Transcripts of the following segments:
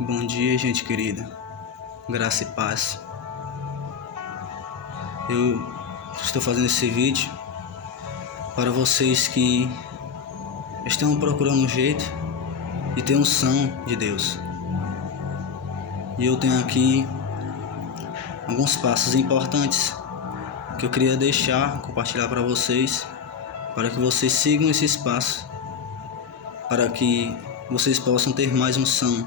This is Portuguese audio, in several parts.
Bom dia, gente querida. Graça e paz. Eu estou fazendo esse vídeo para vocês que estão procurando um jeito de ter unção de Deus. E eu tenho aqui alguns passos importantes que eu queria compartilhar para vocês, para que vocês sigam esses passos, para que vocês possam ter mais unção.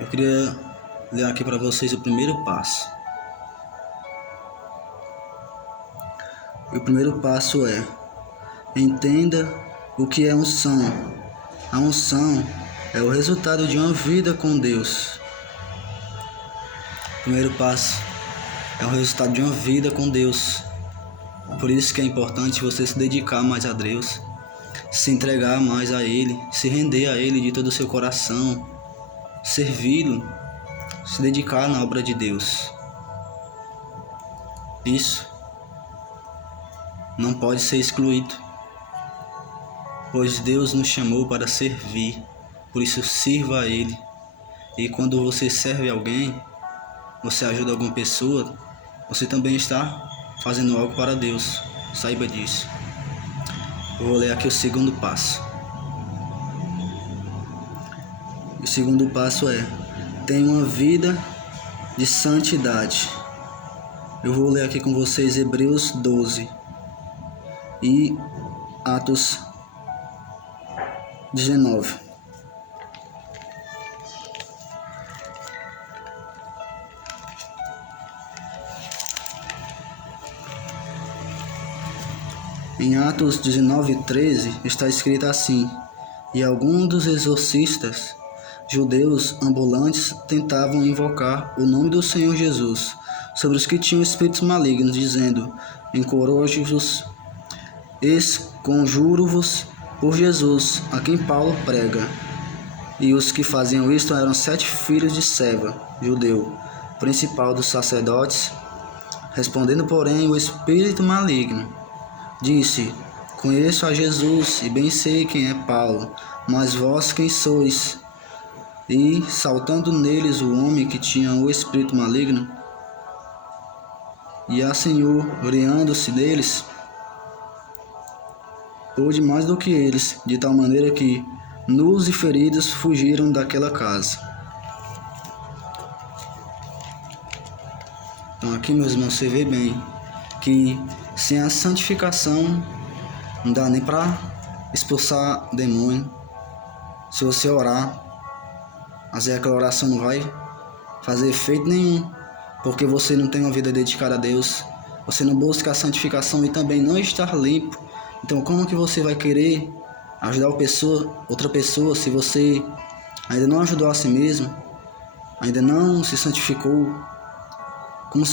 Eu queria ler aqui para vocês o primeiro passo. O primeiro passo é: entenda o que é unção. A unção é o resultado de uma vida com Deus. O primeiro passo é o resultado de uma vida com Deus. Por isso que é importante você se dedicar mais a Deus, se entregar mais a Ele, se render a Ele de todo o seu coração, servi-lo, se dedicar na obra de Deus. Isso não pode ser excluído, pois Deus nos chamou para servir, por isso sirva a Ele. E quando você serve alguém, você ajuda alguma pessoa, você também está fazendo algo para Deus, saiba disso. Eu vou ler aqui o segundo passo. O segundo passo é: tenha uma vida de santidade. Eu vou ler aqui com vocês Hebreus 12 e Atos 19. Em Atos 19:13 está escrito assim: e alguns dos exorcistas judeus ambulantes tentavam invocar o nome do Senhor Jesus sobre os que tinham espíritos malignos, dizendo: encorajo-vos, conjuro-vos por Jesus, a quem Paulo prega. E os que faziam isto eram 7 filhos de Seva, judeu, principal dos sacerdotes. Respondendo, porém, o espírito maligno disse: conheço a Jesus e bem sei quem é Paulo, mas vós quem sois? E, saltando neles o homem que tinha o espírito maligno, e assenhoreando-se deles, pôde mais do que eles, de tal maneira que, nus e feridos, fugiram daquela casa. Então aqui, meus irmãos, você vê bem que sem a santificação não dá nem para expulsar demônio. Se você orar, mas aquela oração não vai fazer efeito nenhum, porque você não tem uma vida dedicada a Deus, você não busca a santificação e também não estar limpo. Então como que você vai querer ajudar outra pessoa se você ainda não ajudou a si mesmo, ainda não se santificou? Como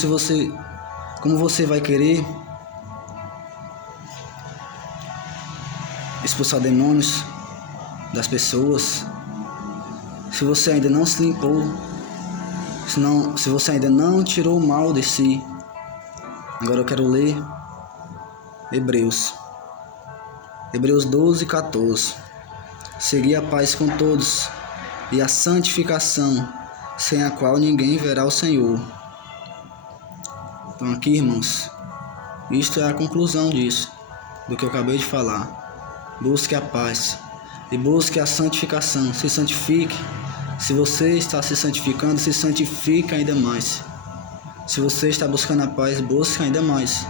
você vai querer expulsar demônios das pessoas se você ainda não se limpou, se você ainda não tirou o mal de si? Agora eu quero ler Hebreus 12:14. Segui a paz com todos e a santificação, sem a qual ninguém verá o Senhor. Então aqui, irmãos, isto é a conclusão disso, do que eu acabei de falar. Busque a paz e busque a santificação. Se santifique. Se você está se santificando, se santifique ainda mais. Se você está buscando a paz, busque ainda mais,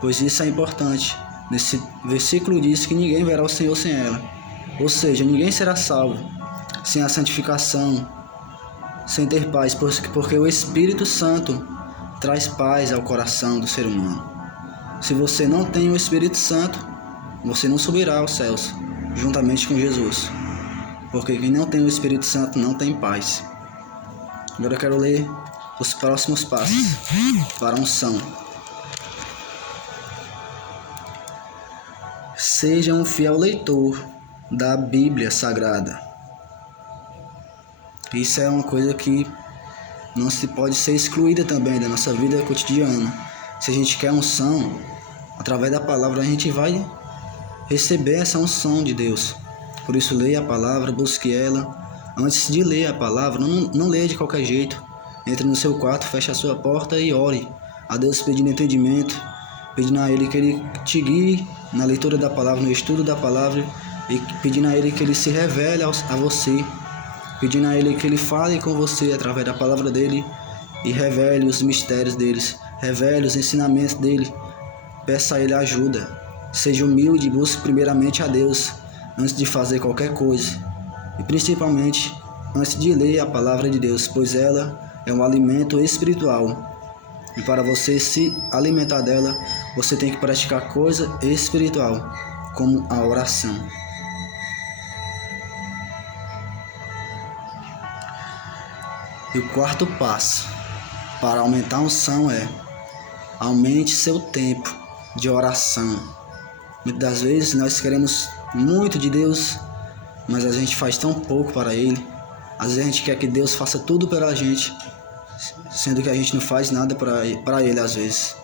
pois isso é importante. Nesse versículo diz que ninguém verá o Senhor sem ela. Ou seja, ninguém será salvo sem a santificação, sem ter paz, porque o Espírito Santo traz paz ao coração do ser humano. Se você não tem o Espírito Santo, você não subirá aos céus juntamente com Jesus, porque quem não tem o Espírito Santo não tem paz. Agora eu quero ler os próximos passos para a unção. Seja um fiel leitor da Bíblia Sagrada. Isso é uma coisa que não se pode ser excluída também da nossa vida cotidiana. Se a gente quer unção, através da palavra a gente vai receber essa unção de Deus. Por isso leia a palavra, busque ela, Antes de ler a palavra, não leia de qualquer jeito. Entre no seu quarto, feche a sua porta e ore a Deus pedindo entendimento, pedindo a Ele que Ele te guie na leitura da palavra, no estudo da palavra, e pedindo a Ele que Ele se revele a você, pedindo a Ele que Ele fale com você através da palavra dEle e revele os mistérios deles, revele os ensinamentos dEle. Peça a Ele ajuda. Seja humilde e busque primeiramente a Deus antes de fazer qualquer coisa. E principalmente antes de ler a palavra de Deus, pois ela é um alimento espiritual. E para você se alimentar dela, você tem que praticar coisa espiritual, como a oração. E o quarto passo para aumentar a unção é: aumente seu tempo de oração. Muitas das vezes nós queremos muito de Deus, mas a gente faz tão pouco para Ele. Às vezes a gente quer que Deus faça tudo pela gente, sendo que a gente não faz nada para Ele às vezes.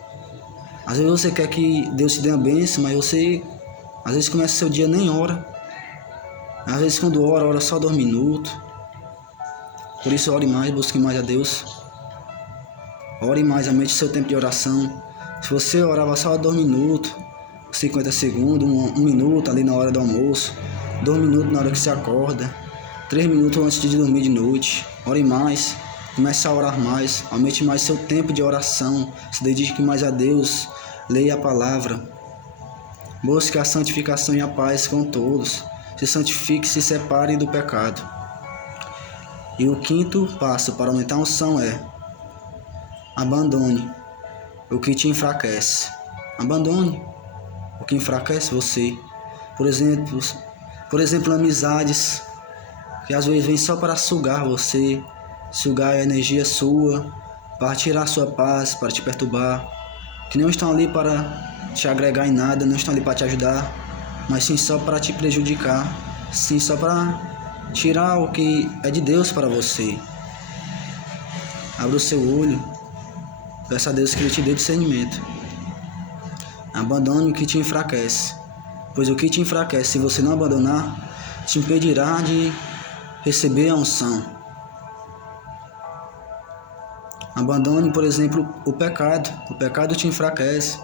Às vezes você quer que Deus te dê uma bênção, mas você às vezes começa seu dia nem ora. Às vezes quando ora só 2 minutos. Por isso ore mais, busque mais a Deus. Ore mais, aumente seu tempo de oração. Se você orava só 2 minutos, 50 segundos, 1 minuto ali na hora do almoço, 2 minutos na hora que você acorda, 3 minutos antes de dormir de noite, ore mais, comece a orar mais, aumente mais seu tempo de oração, se dedique mais a Deus, leia a palavra, busque a santificação e a paz com todos, se santifique, se separe do pecado. E o quinto passo para aumentar a unção é: abandone o que te enfraquece. Abandone o que enfraquece você. Por exemplo, amizades que às vezes vêm só para sugar você, sugar a energia sua, para tirar a sua paz, para te perturbar, que não estão ali para te agregar em nada, não estão ali para te ajudar, mas sim só para te prejudicar, sim só para tirar o que é de Deus para você. Abra o seu olho, peça a Deus que Ele te dê discernimento. Abandone o que te enfraquece, pois o que te enfraquece, se você não abandonar, te impedirá de receber a unção. Abandone, por exemplo, o pecado te enfraquece,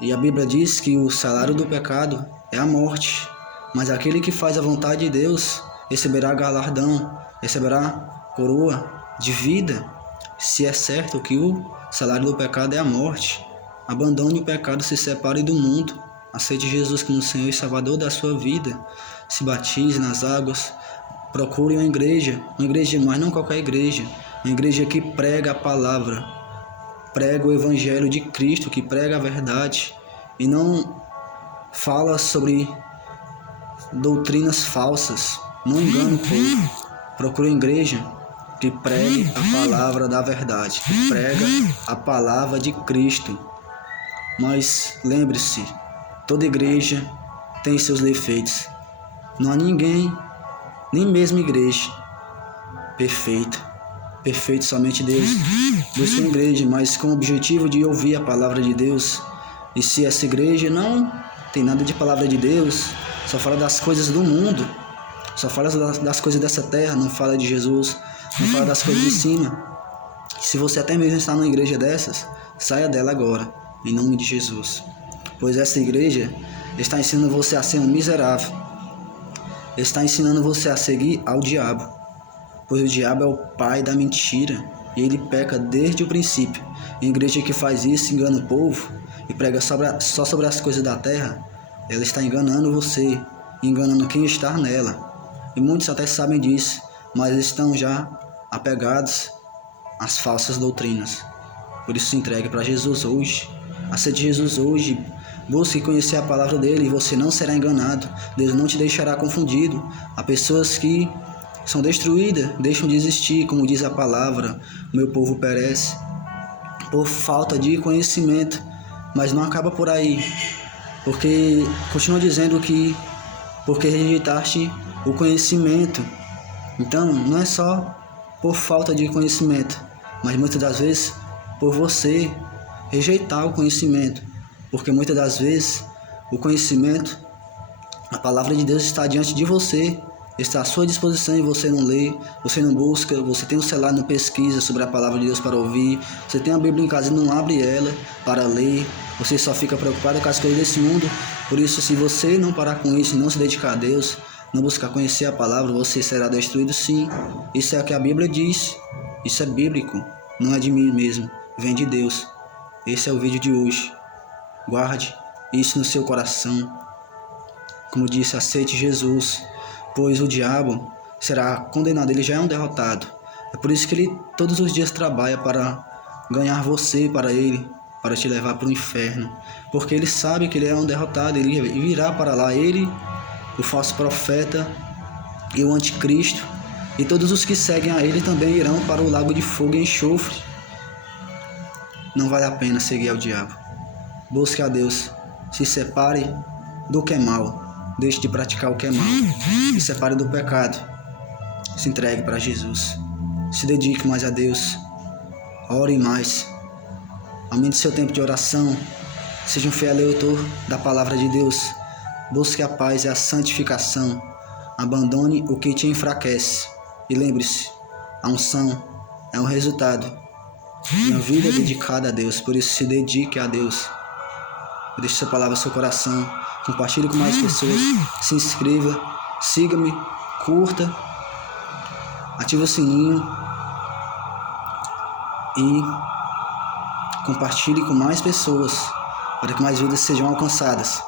e a Bíblia diz que o salário do pecado é a morte, mas aquele que faz a vontade de Deus receberá galardão, receberá coroa de vida, se é certo que o salário do pecado é a morte. Abandone o pecado, se separe do mundo, aceite Jesus como Senhor e Salvador da sua vida, se batize nas águas, procure uma igreja, mas não qualquer igreja, uma igreja que prega a palavra, prega o Evangelho de Cristo, que prega a verdade e não fala sobre doutrinas falsas, não engana o povo. Procure uma igreja que pregue a palavra da verdade, que prega a palavra de Cristo. Mas lembre-se, toda igreja tem seus defeitos. Não há ninguém, nem mesmo igreja, perfeito somente Deus. Busque uma igreja, mas com o objetivo de ouvir a palavra de Deus. E se essa igreja não tem nada de palavra de Deus, só fala das coisas do mundo, só fala das coisas dessa terra, não fala de Jesus, não fala das coisas de cima. Se você até mesmo está numa igreja dessas, saia dela agora, em nome de Jesus. Pois essa igreja está ensinando você a ser um miserável, está ensinando você a seguir ao diabo, pois o diabo é o pai da mentira e ele peca desde o princípio. A igreja que faz isso engana o povo e prega só sobre as coisas da terra, ela está enganando você, enganando quem está nela. E muitos até sabem disso, mas estão já apegados às falsas doutrinas. Por isso se entregue para Jesus hoje, aceite Jesus hoje, busque conhecer a palavra dele e você não será enganado. Deus não te deixará confundido. Há pessoas que são destruídas, deixam de existir, como diz a palavra: o meu povo perece por falta de conhecimento. Mas não acaba por aí, porque continua dizendo que porque rejeitaste o conhecimento. Então não é só por falta de conhecimento, mas muitas das vezes por você rejeitar o conhecimento, porque muitas das vezes o conhecimento, a palavra de Deus está diante de você, está à sua disposição e você não lê, você não busca, você tem o celular e não pesquisa sobre a palavra de Deus para ouvir, você tem a Bíblia em casa e não abre ela para ler, você só fica preocupado com as coisas desse mundo. Por isso, se você não parar com isso e não se dedicar a Deus, não buscar conhecer a palavra, você será destruído sim. Isso é o que a Bíblia diz, isso é bíblico, não é de mim mesmo, vem de Deus. Esse é o vídeo de hoje. Guarde isso no seu coração. Como disse, aceite Jesus, pois o diabo será condenado, ele já é um derrotado. É por isso que ele todos os dias trabalha para ganhar você para ele, para te levar para o inferno. Porque ele sabe que ele é um derrotado, ele virá para lá, ele, o falso profeta e o anticristo. E todos os que seguem a ele também irão para o lago de fogo e enxofre. Não vale a pena seguir ao diabo. Busque a Deus, se separe do que é mal. Deixe de praticar o que é mal. Se separe do pecado. Se entregue para Jesus. Se dedique mais a Deus. Ore mais. Aumente seu tempo de oração. Seja um fiel leitor da palavra de Deus. Busque a paz e a santificação. Abandone o que te enfraquece. E lembre-se, a unção é um resultado de uma vida dedicada a Deus. Por isso, se dedique a Deus. Deixe essa palavra no seu coração. Compartilhe com mais pessoas. Se inscreva. Siga-me. Curta. Ative o sininho. E compartilhe com mais pessoas. Para que mais vidas sejam alcançadas.